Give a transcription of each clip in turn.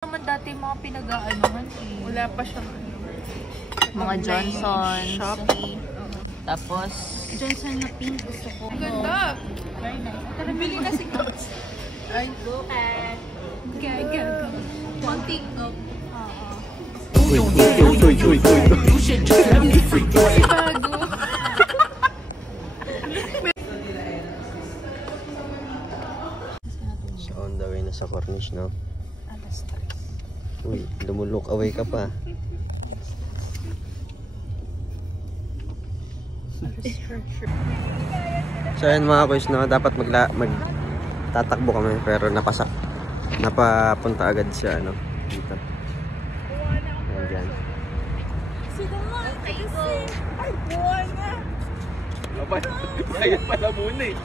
Naman dati mga pinag-aanohan eh. Wala pa siya. Mga Johnson, Shopee. tapos Johnson na pink gusto ko. Ganda! Bili na si Coach. Ay, Go at Gaga. konting no. So on the way na sa Cornish, no? Uy, lumulok away ka pa. So ayun mga boys, no? Dapat magtatakbo kami pero napapunta agad siya, ano? Dito. Ayan dyan. Ay, buwa na! Bayad pala muna eh.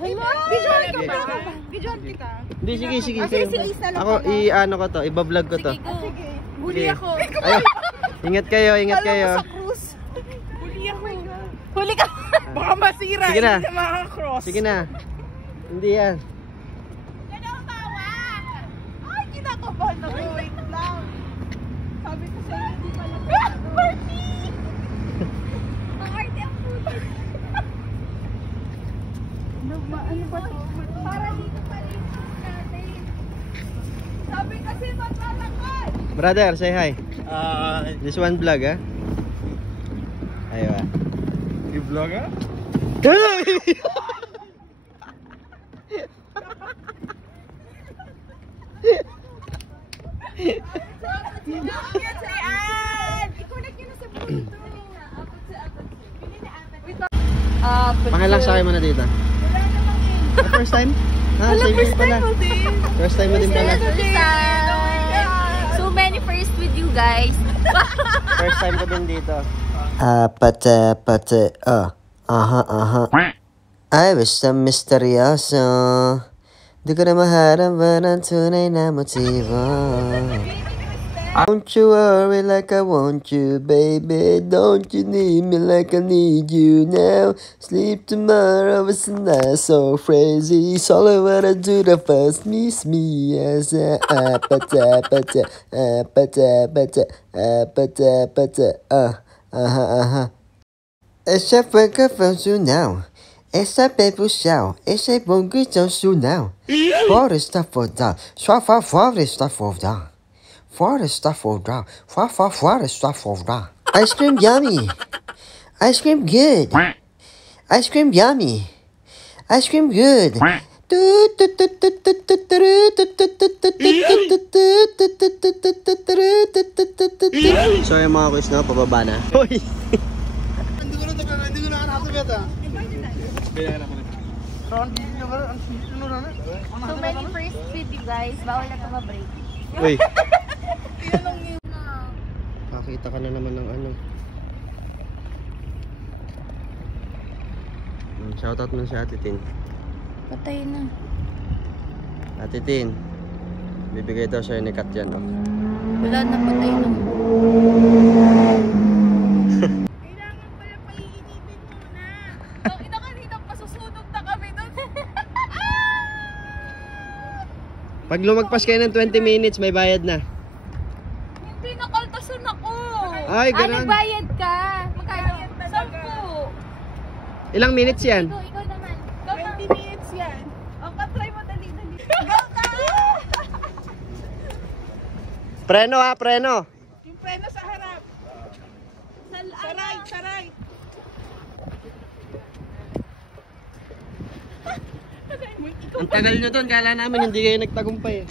Videoan ka ba? Videoan kita. Hindi, sige. Sige, si Ace na lang Ako, i-ano ko to, ibablog ko to. Sige. Huli ako. Ayun. Ingat kayo. Sa cruise. Huli ako. Huli ka. Baka masira. Sige na. Hindi na makaka-cross. Sige na. Hindi yan. Ay, kinakabahan ako. Wait lang. Sabi ko sa'yo, hindi pala. Ang-arte ang puto. Ano ba to? Para dito pa rin natin. Sabi kasi maglalakad. Brother, say hi. This one vlog, ha? Ayaw, ha? You vlog, ha? Pangalang sakay mo na dito. First time? First time pala. First time mo din pala. so many first with you guys. First time ko din dito. I wish some misteryoso. Di ko na maharap ang tunay na motibo. Don't you worry like I want you, baby. Don't you need me like I need you now. Sleep tomorrow, it's not so crazy. It's all I wanna do the first miss me as a It's a breaker from you now. It's a paper show. It's a bunker just you now. For the stuff for down. For the stuff for down. For the stuff for down. For the stuff for down. Ice cream yummy. Ice cream good. Ice cream yummy. Ice cream good. So yung mga quiz na, pababa na. Hoy! Hindi ko na hanapin yata. So many first with you guys. Bawal na ito ma-break. Uy! Nakakita ka na naman ng ano. Shoutout mo si Ate Tin. Patay na. Ate Tin, bibigay daw sa'yo ni Kat yan, oh. Wala na, patay na. Kailangan pala paiinipin muna. Ito kanina pasusunog na kami doon. Pag lumagpas kayo ng 20 minutes, may bayad na. Hindi nakaltasan ako. Ay, ganun. Nagbayad ka. Magkano? 10. Ilang minutes yan? Ikaw naman. 20 minutes yan. Ang katry mo dali-dali. Go ka! Preno ha, preno. Yung preno sa harap. Sa right. Ang tagal nyo doon, kala namin hindi kayo nagtagumpay.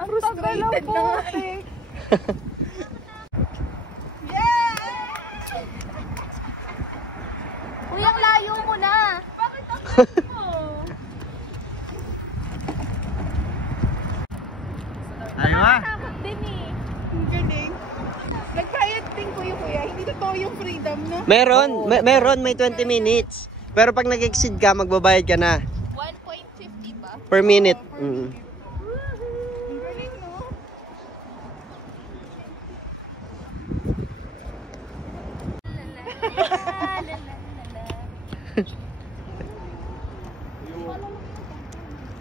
Ang frustrated na nga eh. Uy, ang layo mo na. Bakit ako mo? Ayaw ha? Takot din eh. Ang galing. Nagbayad din ko yung kuya. Hindi totoo yung freedom, no? Meron, may 20 minutes. Pero pag nag-exceed ka, magbabayad ka na. 1.50 ba? Per minute. Ang galing, no?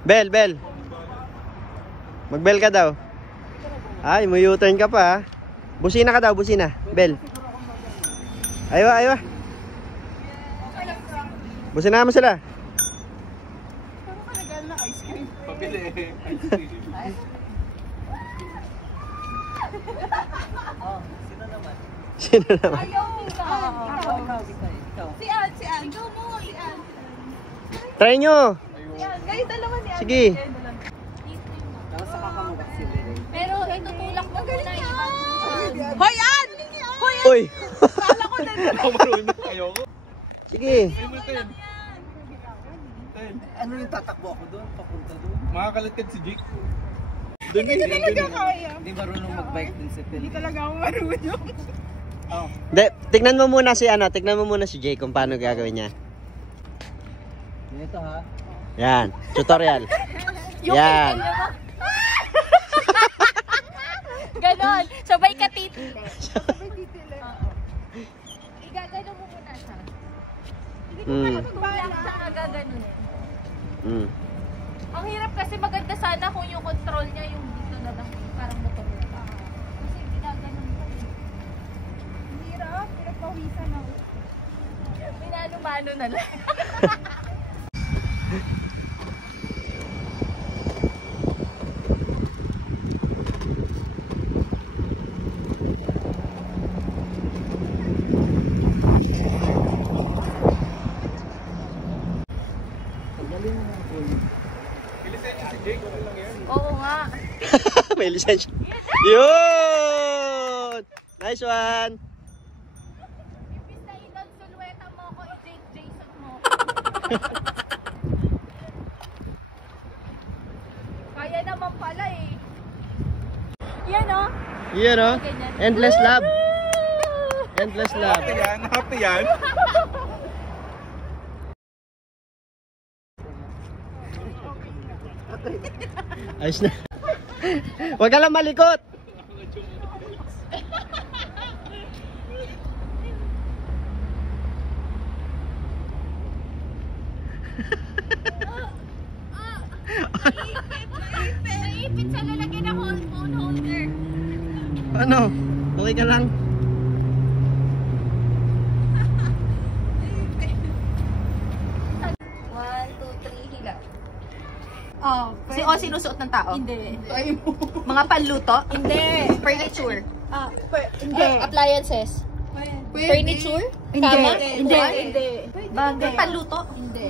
Bel. Mag-bell ka daw. Ay, may U-turn ka pa. Busina ka daw, busina. Bell. Aywa. Busina mo sila. Pabili. Sino naman? Ayaw Si Ann. Ikaw mo, si Ann. Try nyo. Kayo dalawa ni Ann. Sige. Pero itutulak mo muna yung ibang Hoy, Ann! Uy. Kala ko din. Ako marunong. Ayoko. Sige. Ano yung tatakbo ako doon? Papunta doon? Makakalatid si Jake. Hindi ka talaga kaya. Hindi marunong mag-bike din si Phil. Hindi talaga ako marunong. De, tignan mo muna si Jay kung paano gagawin niya. Ito ha. Yan, tutorial. Yan. Ganon. Sabay ka titile. Igagano mo muna siya. Tulak siya gaganunin. Ang hirap kasi maganda sana kung yung control niya yung dito na lang parang motor. Kasi ginaganon pa eh. Hirap. Pinagpawisan ako. Minano-mano na lang. Oo nga. May lisensya. Yun! Nice one! Imbis na ilon, sulweta mo ko, i-Jake Jason mo. Kaya naman pala eh. Yan o. Yan o. Endless love. Endless love. Happy yan. Ayos na. Huwag ka lang malikot. Naipit sa lalagyan ng phone holder. Ano? Okay ka lang? One, two, three, hila. Oh, Sinusuot ng tao? Hindi. Mga panluto? Hindi. Furniture? Hindi. Appliances? Furniture? Kama? Hindi. Hindi. Bagay? Panluto? Hindi.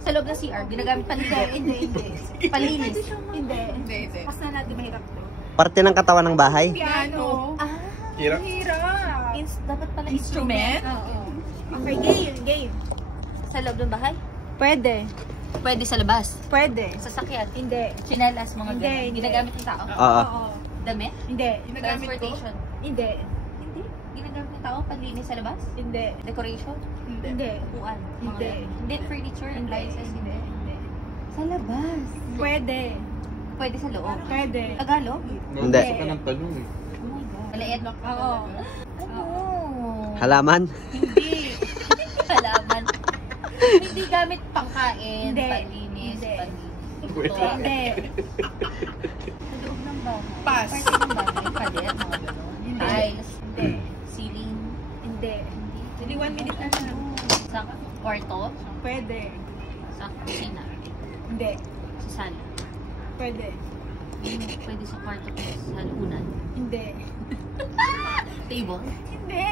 Sa loob ng CR, ginagamit panligo? Hindi. Panlinis? Hindi. Pas na natin mahirap to. Parte ng katawan ng bahay? Piano. Ah, Hirap. Hirap. dapat pala instrument? Oo. Okay, game. Sa loob ng bahay? Pwede. Pwede sa labas? Pwede. Sasakyan? Hindi. Chinelas, mga Hindi, ganun. hindi. Ginagamit ng tao? Oo. Damit? Hindi. Transportation? Hindi. Hindi. Ginagamit ng tao panlinis sa labas? Hindi. Decoration? Hindi. Upuan? Mga Hindi. ganun. Hindi. Furniture? Appliances? Hindi. Sa labas? Pwede. Pwede sa loob? Pwede. Tagalog? Hindi. Nasa ka ng tanong eh. Oh my God. Maliit? Oo. Ano? Halaman? Hindi. Halaman. Hindi gamit pangkain, Hindi. panlinis, Hindi. panlinis. Hindi. Sa loob ng bahay. Pass. Parte ng bahay. Pader, mga gano'n. Hindi. Tiles. Hindi. Ceiling. Hindi. Hindi. Hindi 1 minute na lang. Sa kwarto. Pwede. Sa kusina. Hindi. Sa sala. Pwede. Pwede sa kwarto ko sa halunan. Hindi. Table. Hindi.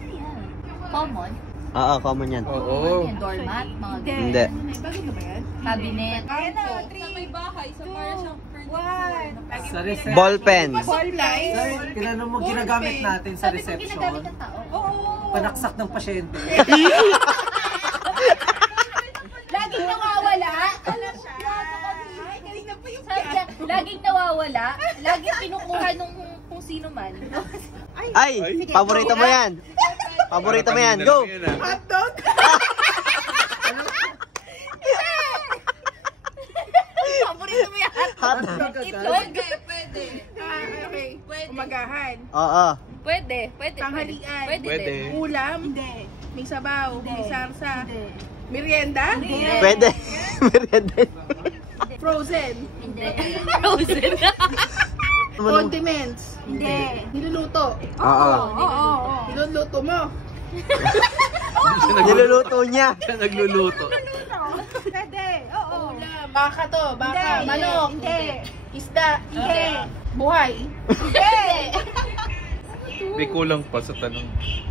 Ayan. Common. Oo, common yan. Oo. Ayan, doormat. Mga Hindi. ganun. Hindi. Bagay ka ba yan? Cabinet. Ayan na, 3, bahay. So, para siyang furniture. Sa reception. Ballpen. Supplies. Sir, tinanong mo ginagamit natin sa Sabi ko ginagamit reception. ng tao. Oo. Panaksak ng pasyente. Laging nawawala. Sabi niya, laging nawawala. Laging kinukuha nung kung sino man. Ay, paborito mo yan. Paborito mo yan. Go! Hotdog? Paborito mo yan. Itlog. Pwede. Okay. Umagahan. Oo. Pwede. Pwede. Tanghalian. Pwede. Pwede. din. Ulam? Hindi. May sabaw? Hindi. May sarsa? Hindi. Merienda? Pwede. Merienda. Frozen. Hindi. Frozen. Condiments. Hindi. Niluluto. Oo. Oo. Niluluto mo. Niluluto niya. Siya nagluluto. Pwede. Oo. Baka to. Baka. Hindi. Manok. Hindi. Isda. Hindi. Buhay. Hindi. May kulang pa sa tanong.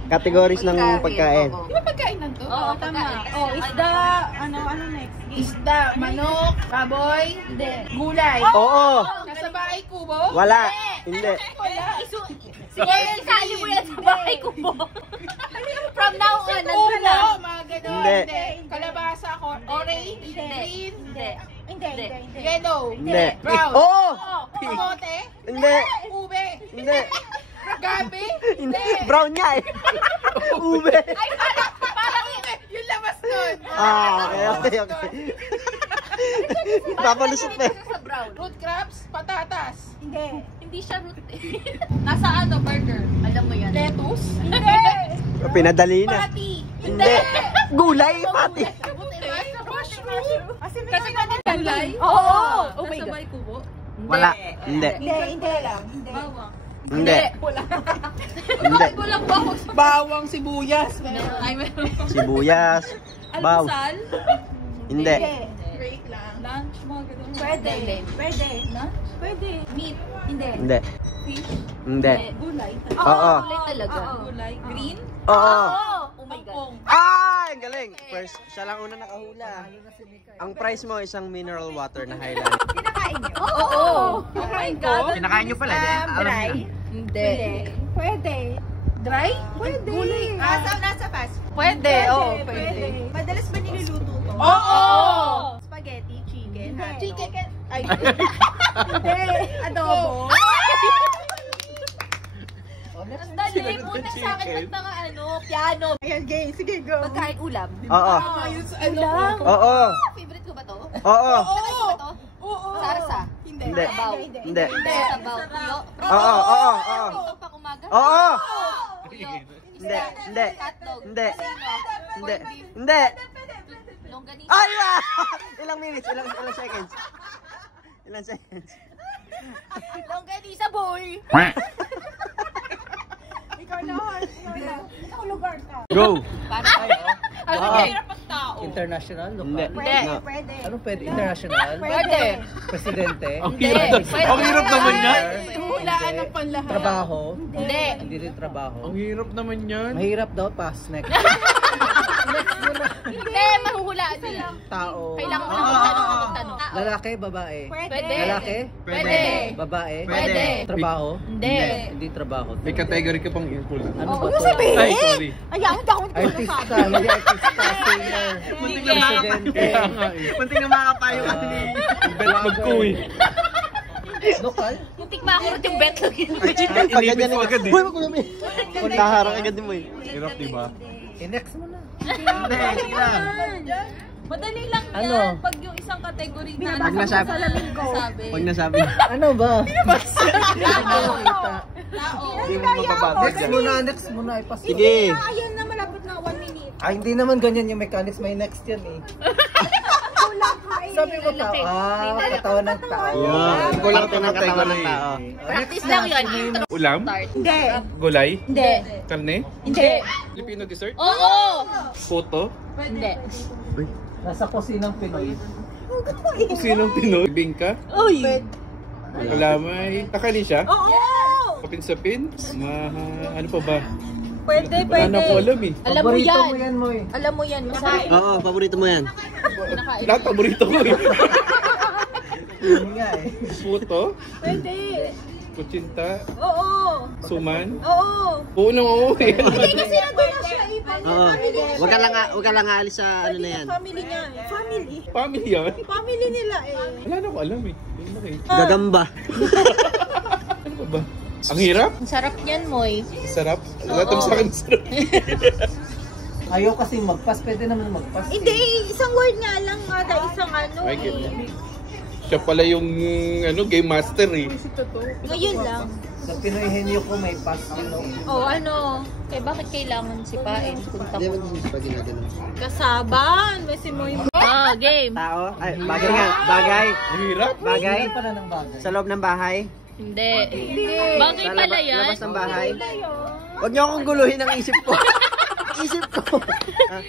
Categories ng pagkain. Di ba pagkain lang to? Oo, tama. Oh, isda. Ano next? Isda, manok, baboy, Hindi. gulay. Oo. Nasa bahay kubo? Wala. Hindi. Sige, isali mo yan sa bahay ko mo. From now on, Ulo, nandun na. mga ganon. Hindi. Kalabasa, orange, Hindi. green, Hindi. Hindi. yellow, Hindi. brown, Oo. kamote, Hindi. ube, Hindi. gabi, Hindi. Brown niya eh. Ube. Ay, parang yung labas nun. Okay. Papalusot pa eh. Sa brown. Root crabs, patatas, Hindi. Hindi siya root eh. Nasa ano, burger. Alam mo yan. lettuce, Pinadali na. pati, Hindi. Gulay, pati. mushroom, Kasi ka din gulay? Oo. Oh my God. Nasa bahay kubo? Wala. Hindi. Hindi lang. Hindi. Bawang. Hindi. Hindi. Walang bawang sa bawang, sibuyas, Ay, meron pang Sibuyas. Baw. almusal. Hindi. break lang. Lunch, mga ganun. Pwede. Pwede. Lunch? Pwede. Meat. Hindi. Hindi. Fish. Hindi. Gulay. Oo. Gulay talaga. Gulay. Green. Oo. Oh my God. Ah, ang galing. First, siya lang una nakahula. Ang price mo isang mineral water na Highland. Kinakain niyo? Oo. Oh my God. Kinakain nyo pala. Dry? Hindi. Pwede. Dry? Pwede. Nasa fast food. Pwede. Oo, pwede. Madalas ba niluluto to? Oo! Spaghetti, chicken, hotdog. Chicken. Ay, hindi. Adobo. Ang dali. Muna sa akin ba't mga ano, piano. Ayan, game. Sige, go. Pagkain ulam. Oo. Ayun sa ano. Oo. Favorite ko ba to? Oo. Oo! Ba to? Oo! Sarsa. Hindi. Hindi. Sabaw. Hindi. Sabaw. Tuyo. Oo. Oo. Oo. Ito pang umaga. Oo. Tuyo. Hindi. Hindi. Hotdog. Hindi. Sino? Hindi. Hindi. Longganisa. Ay! Ilang minutes? Ilang seconds? Ilang seconds? Longganisa boy. Ikaw na, ikaw lugar ka. Go! Ano Oo. kaya hirap ang tao? International, Hindi. local. Hindi. No. Pwede. Ano pwede? International? Pwede. Presidente? Hindi. Ang hirap naman yan. Hulaan ng panlahat. Trabaho? Hindi. Hindi rin trabaho. Ang hirap naman yan. Mahirap daw, pass. Next. Hindi. Mahuhulaan nila. Tao. Kailangan mo lang magtanong. Lalaki, babae. Pwede. Lalaki? Pwede. Babae? Pwede. Trabaho? Hindi. Hindi trabaho. May category ka pang info lang. Ano ba Ano to? sabihin? Ay, sorry. Ayan, hindi ako Artista, hindi artista, singer, presidente. Kaya nga eh. Munting nga makapayo ka. Bet magko eh. Lokal? Muntik makurot yung betlog yun. Pag ganyan mo agad eh. Uy, wag mo namin. Naharang agad mo eh. Hirap diba? I-next mo na. Hindi lang. Madali lang yan. Ano? Pag yung isang category na Pag nasabi. nasabi. Pag nasabi. Ano ba? Hindi mo mababago Next dyan. muna, next muna. Ipas. Sige. Ayan na, malapit na 1 minute. Ay, hindi naman ganyan yung mechanics. May next yan eh. Kulang ka eh. Sabi ko tao. Katawan ng tao. Yun. Kulang Parte ng katawan ng tao. Practice lang yun. Intro. Ulam? Start. Hindi. Gulay? Hindi. Karne? Hindi. Filipino dessert? Oo. Photo? Hindi. Nasa kusinang Pinoy. Sinong Pinoy? Bingka? Uy. Kalamay? Kakali siya? Oo. Kapin-sapin? Ano pa ba? Pwede, Ano ko alam eh. Alam mo Paborito yan. mo yan mo eh. Alam mo yan. Masarap. Oo, paborito mo yan. Lahat paborito ko eh. Yun nga eh. Puto? Pwede. Kutsinta? Oo. Suman? Oo. Oo nang oo eh. Hindi kasi nandun na siya eh. Oo. Wag ka lang aalis sa ano na yan. Family niya. Family. Family yan? Family nila eh. Wala na ko alam eh. Yun lang eh. Gagamba. Ano ba ba? Ang hirap? Ang sarap niyan, Moy. Sarap? Lahat sa akin sarap. Ayaw kasi magpas. Pwede naman magpas. Hindi, isang word nga lang. Isang ano I get eh. it. Siya pala yung game master eh. Ngayon lang. Sa Pinoy henyo ko may pass yun eh. Oh, ano? Bakit kailangan sipain? Punta Hindi ko. mo gusto pa ginagano. Kasaban! May si Moy. Oh, game. Tao? Ay, bagay nga. Bagay. Ang hirap. Bagay. Ano pala ng bagay? Sa loob ng bahay. Hindi. Bagay Sa pala yan. labas ng bahay. Huwag niyo akong guluhin ang isip ko. Isip ko. Ah,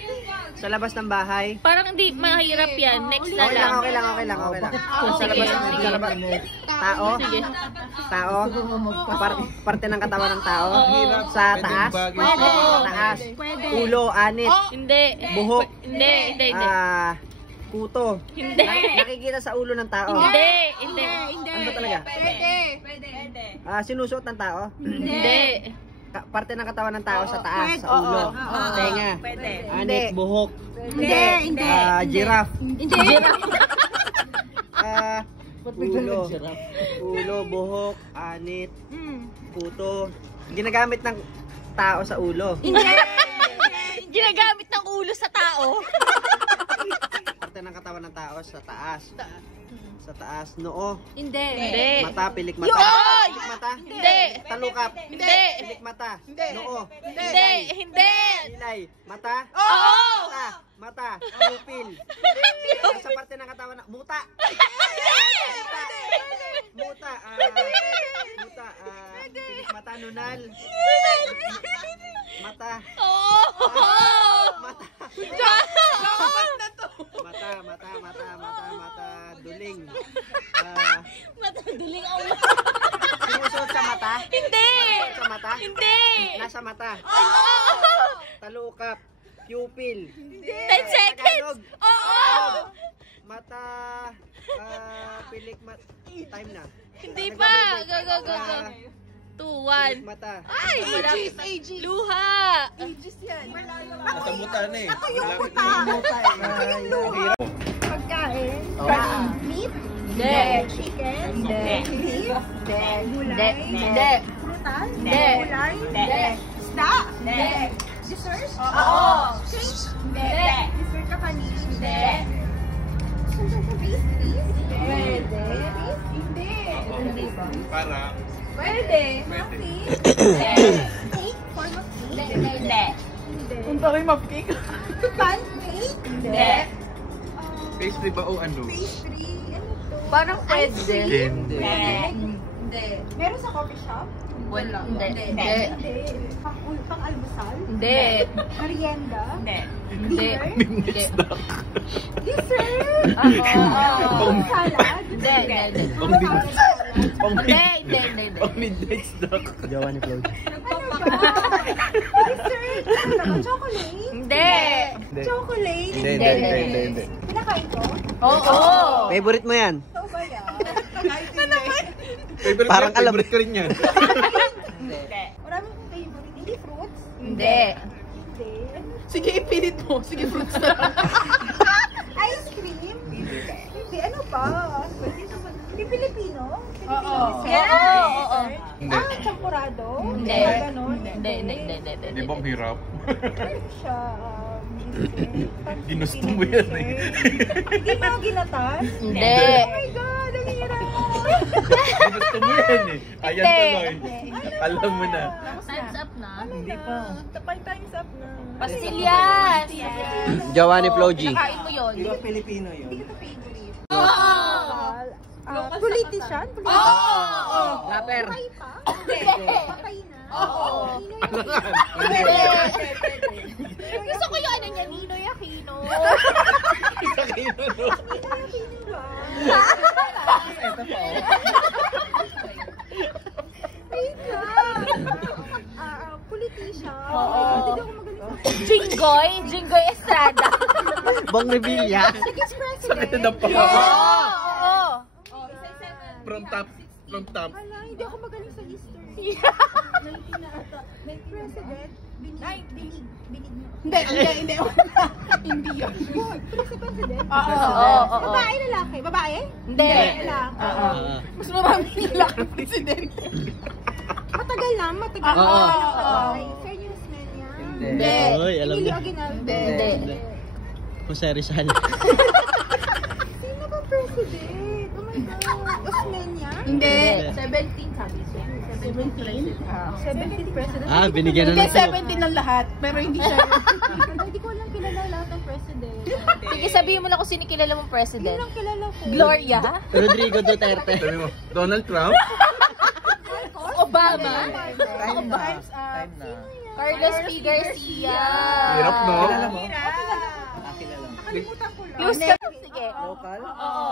sa labas ng bahay. Parang hindi mahirap yan. Next na Okay lang. lang, okay lang, okay lang, okay lang. Sa labas, sa labas. Tao? Sige. Tao? Parte ng katawan ng tao? Oo. Sa taas? Pwede. Taas. Ulo, anit. Hindi. Buhok. Hindi. Kuto. Hindi. Nakikita sa ulo ng tao. Hindi. Ano ba talaga? Sinusuot ng tao? Hindi. Parte ng katawan ng tao sa taas, sa ulo. Tenga. Anit, buhok. Hindi. Giraffe. Hindi. Ulo, buhok, anit, kuto. Ginagamit ng tao sa ulo. Ginagamit ng ulo sa tao. Parte ng katawan ng tao sa taas. Sa taas, noo. Hindi. Mata, pilik mata. Pilik mata. Hindi. Talukap. Hindi. Pilik mata. Noo. Hindi. Pilay. Mata. Oo. Mata. Pupil. Sa parte ng katawan na muta. Muta. Pilik mata, nunal. Mata. Mata, duling. Mataduling ang Sinusuot sa mata? Hindi. Sa mata? Hindi. Nasa mata. Talukap. Pupil. 10 seconds. Oo. Mata. Pilik mata. Time na. Hindi pa. Go. 2, 1. Mata. Ay, malapit na. Luha. Nasa muta na eh. Malapit Pagkain. Meat. Hindi. Chicken. Hindi. Beef. Hindi. Hindi. Prutas. Hindi. Gulay. Hindi. Isda. Hindi. Dessert. Oo. Cake. Hindi. Dessert ka kanina. Hindi. Susunod sa pastries. Pwede. Hindi. Para. Pwede. Muffin. Hindi. Cake. Form of cake. Hindi. Punta kayo mapcake. Pancake. Hindi. Pastry ba o ano? Pastry. Ano to? Parang pwede. Hindi. Hindi. Meron sa coffee shop? Wala. Hindi. Hindi. Pang-almusal? Hindi. Merienda? Hindi. Dinner? Hindi. Dessert? Salad? Hindi. Hindi. Pang midnight snack. Jawa ni Claude. Ano ba? Dessert? Ano ba? Chocolate? Hindi. Chocolate? Hindi. Pinakain ko? Oo. Favorite mo yan? Ito ba yan? Favorite Parang alam. Favorite ko rin yan. Marami kong favorite. Hindi fruits? Hindi. Hindi. Sige, ipilit mo. Sige, fruits na lang. Ice cream? Hindi. Ano pa? Hindi Pilipino? Oo. Oo. Champurado? Hindi. Ganon? Hindi. Di ba ang hirap? Ano siya? Ginusto mo yan eh. Hindi mga ginatas? Hindi. Oh my God! Ang hirap! Ginusto mo yan eh. Ayan tuloy. Alam mo na. Time's up na. Hindi pa. Time's up na. Pastillas. Jawa ni Floji. Kain mo yun. Di ba Pilipino yun? Politician? Oo. Rapper. Patay pa? Patay na? Oo. Hindi. Gusto ko yung ano niya, Ninoy Aquino. Aquino ba? Ito pa oh. Wait lang. Politician. Oo. Hindi ako magaling sa Jinggoy Estrada. Bong Revilla. Vice President. Sakit na pa. Oo. From top. Wala, hindi ako magaling sa history. 19 na ata. May president. Binig mo. Hindi. Hindi yun. Sa president? Oo. Babae, lalaki? Babae? Hindi. Lalaki. Mas marami yung laki presidente. Matagal na, matagal. Oo. Okay. Fair Newsman yan. Hindi. Oy, alam Emilio niya. Aguinaldo. Hindi. Jose Rizal. Sino ba president? Oh Osmeña? Hindi. 17 sabi siya. 17 president. Ah, binigyan Hindi, na natin. 17 ng lahat. Pero hindi siya. Hindi ko lang kilala lahat ng president. Sige, sabihin mo lang kung sino kilala mong president. Yun lang kilala ko. Gloria? Rodrigo Duterte. Sabi mo, Donald Trump? Obama? Time na. Time na. Carlos P. Garcia? Hirap, no? Kilala mo? Nakakilala mo. Close ka. Sige. Local? Oo.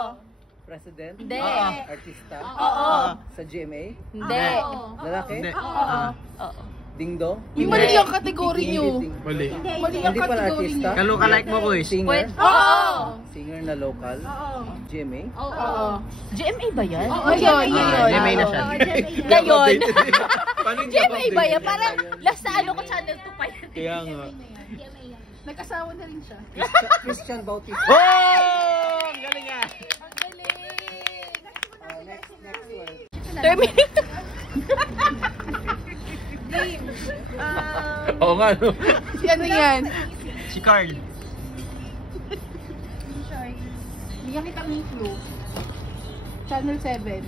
President? Hindi. Artista? Oo. Sa GMA? Hindi. Lalaki? Hindi. Oo. Dingdong? Yung mali yung kategory nyo. Mali. Mali yung Hindi pala kategory artista? nyo. Kalookalike mo, Kuis. Singer? Wait. Oo. Singer na local? GMA? Oo. GMA ba yan? Ngayon, ngayon. GMA na siya. Ngayon. Paano yung GMA ba yan? Parang last na ano ko channel 2 pa yan. Kaya nga. Nag-asawa na rin siya. Christian Bautista? Oh! Ang galing ah! Next word. Terminator. Oo nga, no? Si ano yan? Si Carl. Bigyan kita ng clue. Channel 7.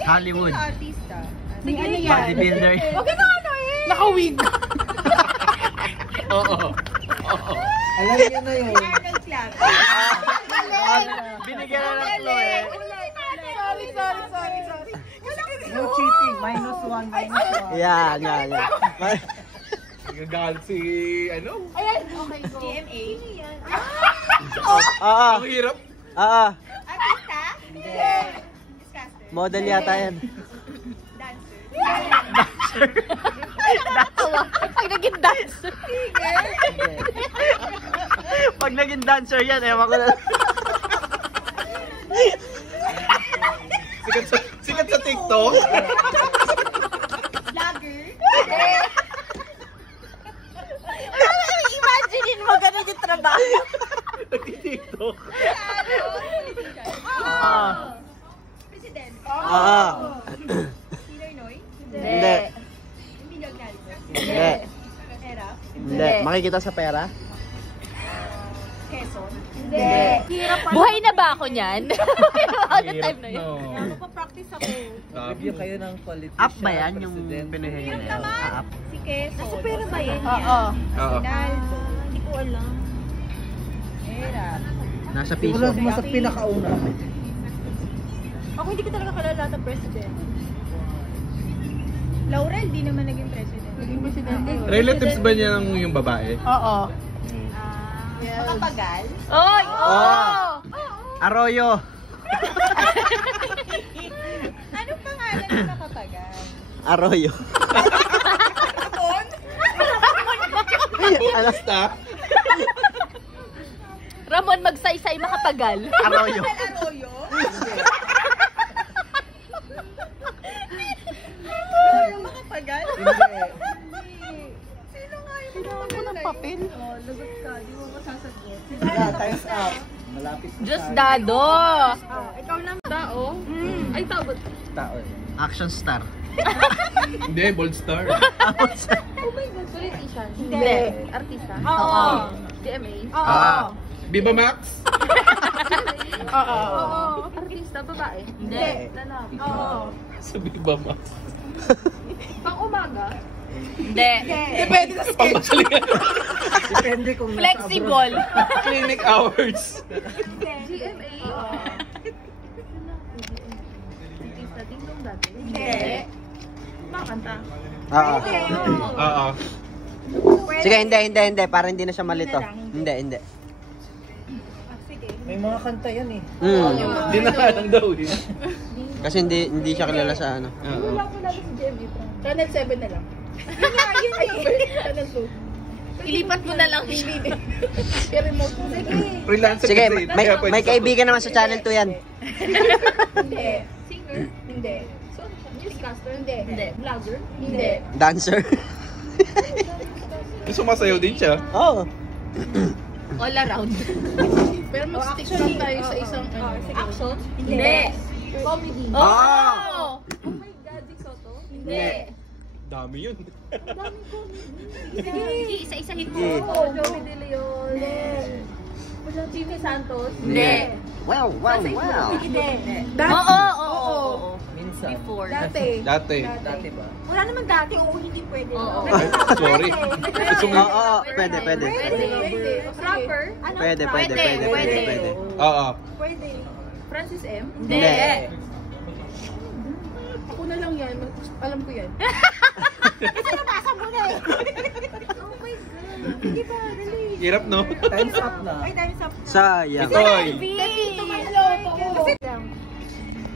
Hollywood. Artista. May ano yan? Bodybuilder. Okay ka ano eh. Naka-wig. Oo. Alam niyo na yun. Arnold Clark. Binigyan na ng clue eh. Sorry. No cheating. -1, -1. Yan. Nagagalit si, ano? Okay, go. GMA. Oo. Ang hirap. Oo. Artista? Hindi. Discuster. Model yata yan. Dancer. Pag naging dancer. Hindi. Pag naging dancer yan, ewan ko na. Sikat sa TikTok. Vlogger. Imagine mo ganun yung trabaho. Nag-TikTok. President. Oo. Siller Noy. Hindi. Emilio Aguinaldo. Hindi. Era. Hindi. Makikita sa pera? Quezon. Buhay na ba ako niyan? All the time na yun. No. Magpa-practice ako. Review kayo ng politician. Up ba yan yung president. pinuhingi na yan? Up. Si Quezon. Nasa pera ba yan? Oo. Oo. Aguinaldo. Hindi ko alam. Era. Nasa Wala piso. mo sa pinakauna. Ako hindi ko talaga kalala lahat ng president. Laurel, di naman naging president. Naging presidente. Relatives ba niya yung babae? Oo. Makapagal. Oy! Oo. Arroyo. Anong pangalan ng makapagal? Arroyo. Basta. Ramon magsaysay makapagal. Arroyo. Arroyo? Makapagal? Hindi. Sino nga yung makapagal na Papel. Oh, lagot ka. Di mo masasagot. Wala, time's up. Malapit na Diyos tayo. dado. Ikaw na tao? Ay, tao ba? Tao eh. Action star. Hindi, Bold Star. Oh my God, politician. Hindi. Artista? Oo. GMA? Ah. Viva Max? Oo. Oo. Artista, babae? Hindi. Lalaki? Oo. Sa Viva Max. Pang umaga? Hindi. Depende sa schedule. Pangkalingan. Depende kung nasa Flexible. Clinic hours. GMA? Artista, tingdong dati? Hindi. Makanta? Oo. Oo. Sige, hindi. Para hindi na siya malito. Hindi. Sige. May mga kanta yan eh. Hindi na lang daw eh. Kasi hindi siya kilala sa ano. Oo. Wala ko lalo si GMA. Channel 7 na lang. Yun eh. Channel 2. Ilipat mo na lang. I-remote mo na. Freelancer Sige, kasi. may Kaya pwede may sa- kaibigan naman sa channel 2 yan. Hindi. Singer? Hindi. Newscaster? Hindi. Vlogger? Hindi. Dancer. Sumasayaw din siya. Oo. All around. Pero mag-stick lang tayo sa isang ano. Action? Hindi. Comedy? Oh! Oh my God, Dick Soto? Hindi. Dami yun. Sige, isa-isahin mo. Sige. Oh, Joey De Leon. Jimmy Santos? Hindi. Wow. Oo. Minsan. Before. Dati. Dati. Dati ba? Wala naman dati. Oo, hindi pwede. Oo. Ay, sorry. Gusto mo? Oo, pwede. Pwede. Rapper? Ano? Pwede. Oo. Pwede. Francis M? Hindi. Ako na lang yan. Alam ko yan. Nabasa mo na eh. Oh my God. Hindi ba? Dali. Hirap, no? Time's up na. Ay, time's up na. Sayang. Itoy. Tumalo ko.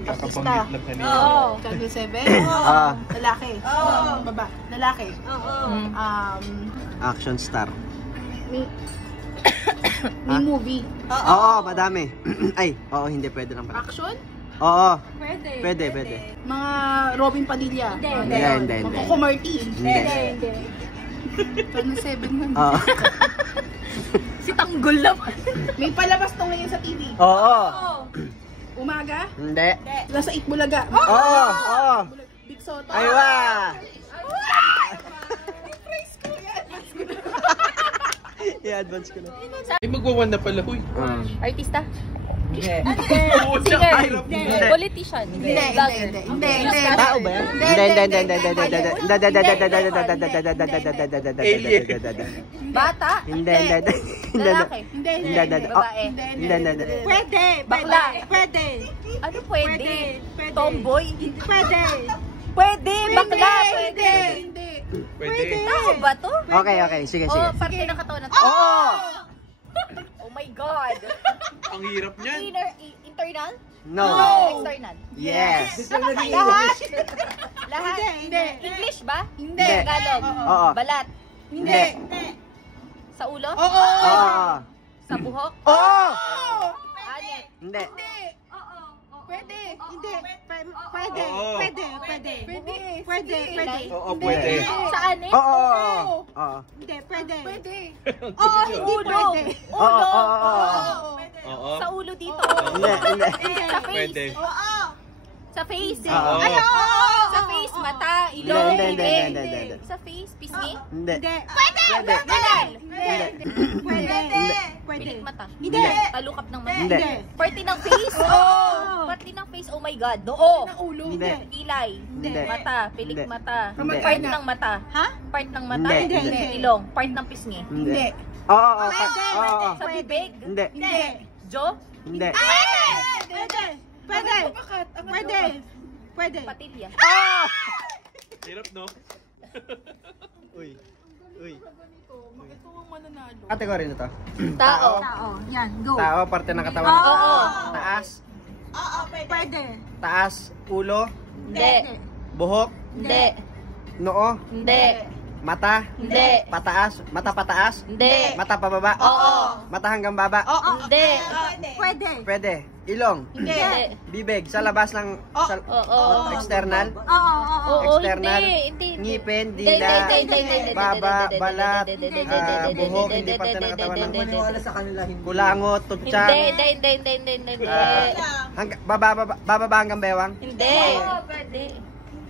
Nakapanggit lang kanina. Oo. Channel 7? Ah, Lalaki. Baba. Lalaki. action star. May movie. Oo, madami. Ay, oo, hindi pwede lang pala. Action? Oo, Pwede. pwede. Mga Robin Padilla. Hindi. Mga Coco Martin. Hindi. Channel 7 man. Oo. Si Tanggol naman. May palabas to ngayon sa TV. Oo. Umaga. Hindi. Nasa Itbulaga. Oo. Big Soto. Aywa. I-advance ko na. Ay, magwawan na pala, huy. Artista? Hindi. Singer? Hindi. Politician? Vlogger? Hindi. Tao ba yan? Bata? Hindi. Lalaki? Hindi. Babae? Pwede. Bakla? Pwede. Ano pwede? Pwede. Tomboy? Pwede. Pwede! Bakla! Pwede! Hindi. Pwede. Tao ba to? Okay. Sige. Oh, parte ng katawan na to. Oo! Oh my God! Ang hirap niyan. Internal? No. External? Yes. Lahat? Lahat? Hindi. English ba? Hindi. Tagalog? Oo. Balat? Hindi. Sa ulo? Oo. Oo. Sa buhok? Oo! Anit? Hindi. Pwede. Hindi. Pwede. Oo. Pwede. Oo, pwede. Sa anit? Oo. Oo. Hindi. Pwede. Oo, hindi Ulo. pwede. Oo. Ulo? Oo. Sa ulo dito? Hindi. Sa face? Pwede. Sa face? Oo. Sa face, mata, ilong, Hindi. bibig. Sa face, pisngi? Hindi. Pwede. Ganal? Pwede. Pilik mata? Hindi. Talukap ng mata? Hindi. Party ng face? Party ng face, oh my God. Noo? Ulo. Hindi. Kilay? Hindi. Mata? Pilik Hindi. mata? Hindi. Part ng mata? Ha? Part ng mata? Hindi. Ilong? Part ng pisngi? Hindi. Oo. Oo. Sa bibig? Hindi. Hindi. Jo? Hindi. Pwede. Pwede. Patilya? Hirap, no? Uy. Ito ang mananalo. Kategory na to. Tao? Yan, go. Tao, parte ng katawan. Oo. Taas. Pwede. Taas. Ulo. Hindi. Buhok. Hindi. Noo. Hindi. Mata. Hindi. Pataas. Mata pataas. Hindi. Mata pababa. Oo. Mata hanggang baba. Hindi. Pwede. Pwede. Ilong. Hindi. Bibig. Sa labas ng Oo. external. Oo, External. hindi. Ngipin. Hindi, Dila. hindi. Baba. Balat. Buhok. Hindi parte ng katawan ng Maniwala sa kanila hindi. kulangot. Tutsa. Hindi. Bababa hanggang bewang. Hindi.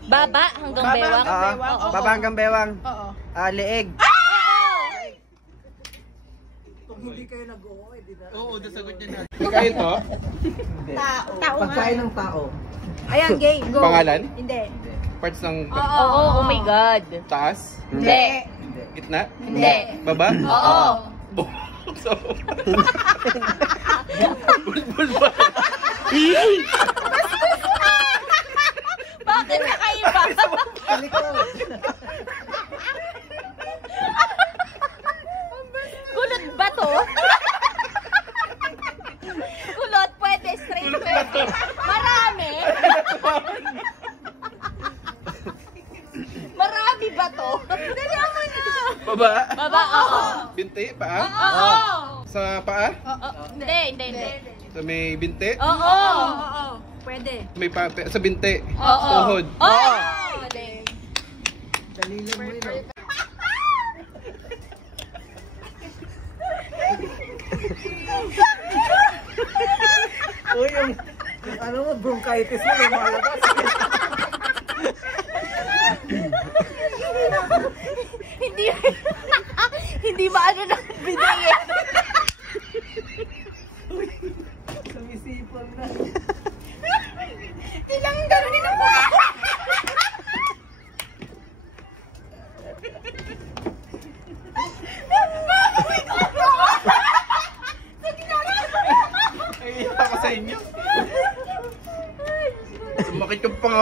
Baba hanggang bewang? Oo. Baba hanggang bewang. Oo. Leeg. Kung hindi kayo nag-oo, hindi na. Oo, nasagot niya na. Pagkain to? Tao Pagkain ng tao. Ayan, game. Go. Pangalan? Hindi. Parts ng Oo, oh my God. taas? Hindi. Gitna? Hindi. Baba? Oo. So, bulbul ba? Bakit kakaiba? Kulot ba to? Kulot, pwede. Straight pwede. Marami. Marami ba to? Dali mo na. Baba? Baba, oo. Binti? Paa? Oo. Sa paa? Hindi. Sa may binti? Oo. Pwede. May pate. Sa binti? Oo. Tuhod? Oo. Dalili mo yun. Uy, yung ano mo, bronchitis mo, lumalabas. Hindi maano ng biday eh.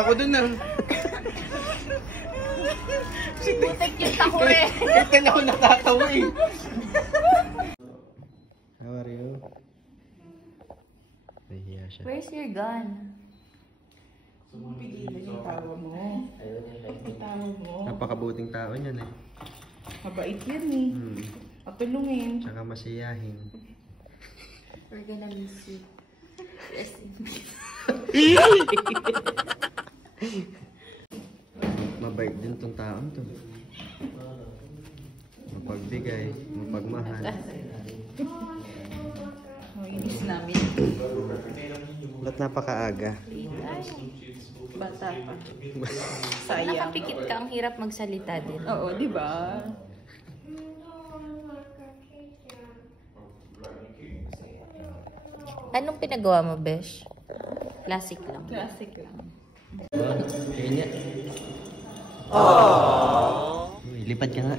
ako dun ah. Putik yung takure. Kahit lang ako natatawa eh. How are you? Nahiya siya. Where's your gun? Pigilan yung tawa mo. Yung tawa mo. Napakabuting tao niyan eh. Mabait yan eh. Patulungin. Tsaka masiyahin. We're gonna miss you. Rest in peace. Mabait din tong taon to. Mapagbigay, mapagmahal. Oh, inis namin. Ba't napakaaga? Bata pa. Sayang. Nakapikit ka, ang hirap magsalita din. Oo, di ba? Anong pinagawa mo, Besh? Classic lang. Classic lang. Kanya. Aww. Lipad ka nga.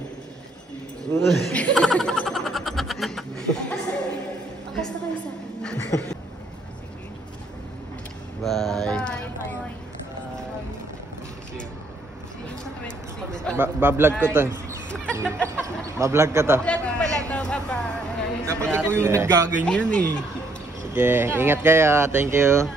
Angkas na kayo sa akin. Bye. Bye. Bablog ko to. Bablog ko to. Dapat ikaw yung naggaganyan eh. Sige, ingat kayo. Thank you.